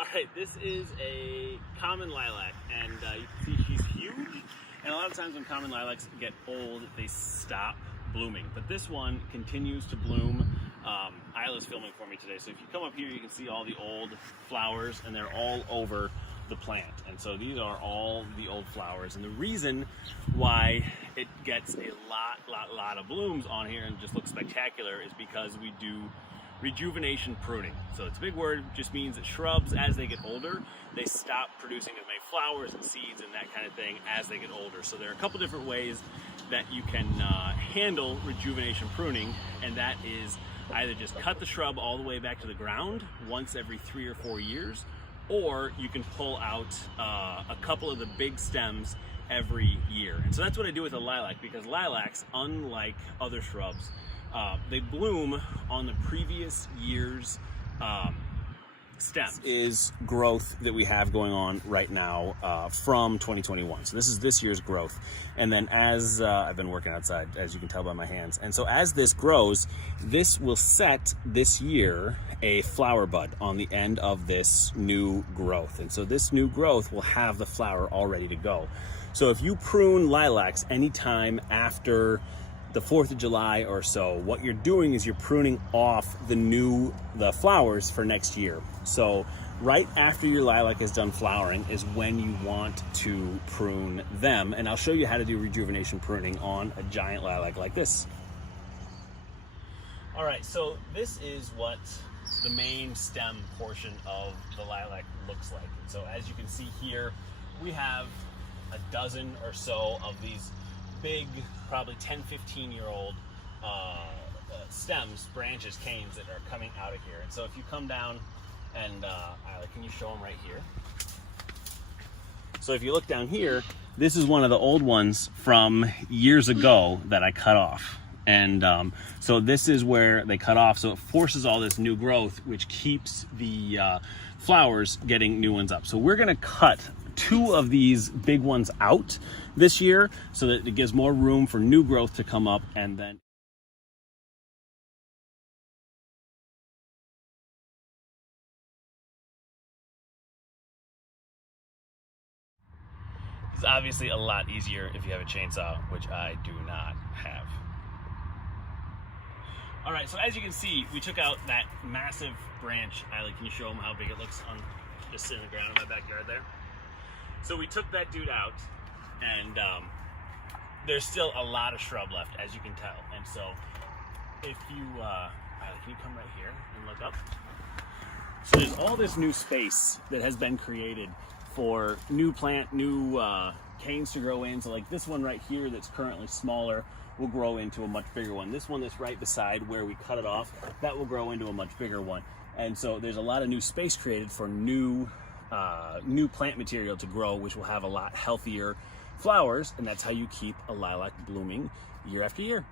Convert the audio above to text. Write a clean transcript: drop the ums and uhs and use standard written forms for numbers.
All right, this is a common lilac, and you can see she's huge. And a lot of times when common lilacs get old, they stop blooming. But this one continues to bloom. Isla's filming for me today, so if you come up here, you can see all the old flowers, and they're all over the plant. And so these are all the old flowers. And the reason why it gets a lot of blooms on here and just looks spectacular is because we do rejuvenation pruning. So it's a big word, just means that shrubs, as they get older, they stop producing as many flowers and seeds and that kind of thing as they get older. So there are a couple different ways that you can handle rejuvenation pruning, and that is either just cut the shrub all the way back to the ground once every 3 or 4 years, or you can pull out a couple of the big stems every year. And so that's what I do with a lilac, because lilacs, unlike other shrubs, they bloom on the previous year's stems. This is growth that we have going on right now from 2021. So this is this year's growth. And then as I've been working outside, as you can tell by my hands. And so as this grows, this will set this year a flower bud on the end of this new growth. And so this new growth will have the flower all ready to go. So if you prune lilacs anytime after the 4th of July or so, what you're doing is you're pruning off the flowers for next year. So right after your lilac is done flowering is when you want to prune them. And I'll show you how to do rejuvenation pruning on a giant lilac like this. All right, so this is what the main stem portion of the lilac looks like. And so as you can see here, we have a dozen or so of these big, probably 10-15-year-old stems, branches, canes that are coming out of here. And so if you come down and, Isla, can you show them right here? So if you look down here, this is one of the old ones from years ago that I cut off. And so this is where they cut off. So it forces all this new growth, which keeps the flowers getting new ones up. So we're gonna cut 2 of these big ones out this year so that it gives more room for new growth to come up. And then it's obviously a lot easier if you have a chainsaw, which I do not have. All right, so as you can see, we took out that massive branch. Isla, can you show them how big it looks on just sitting in the ground in my backyard there? So we took that dude out, and there's still a lot of shrub left, as you can tell. And so if you, Isla, can you come right here and look up? So there's all this new space that has been created for new canes to grow in. So like this one right here that's currently smaller will grow into a much bigger one. This one that's right beside where we cut it off, that will grow into a much bigger one. And so there's a lot of new space created for new plant material to grow, which will have a lot healthier flowers, and that's how you keep a lilac blooming year after year.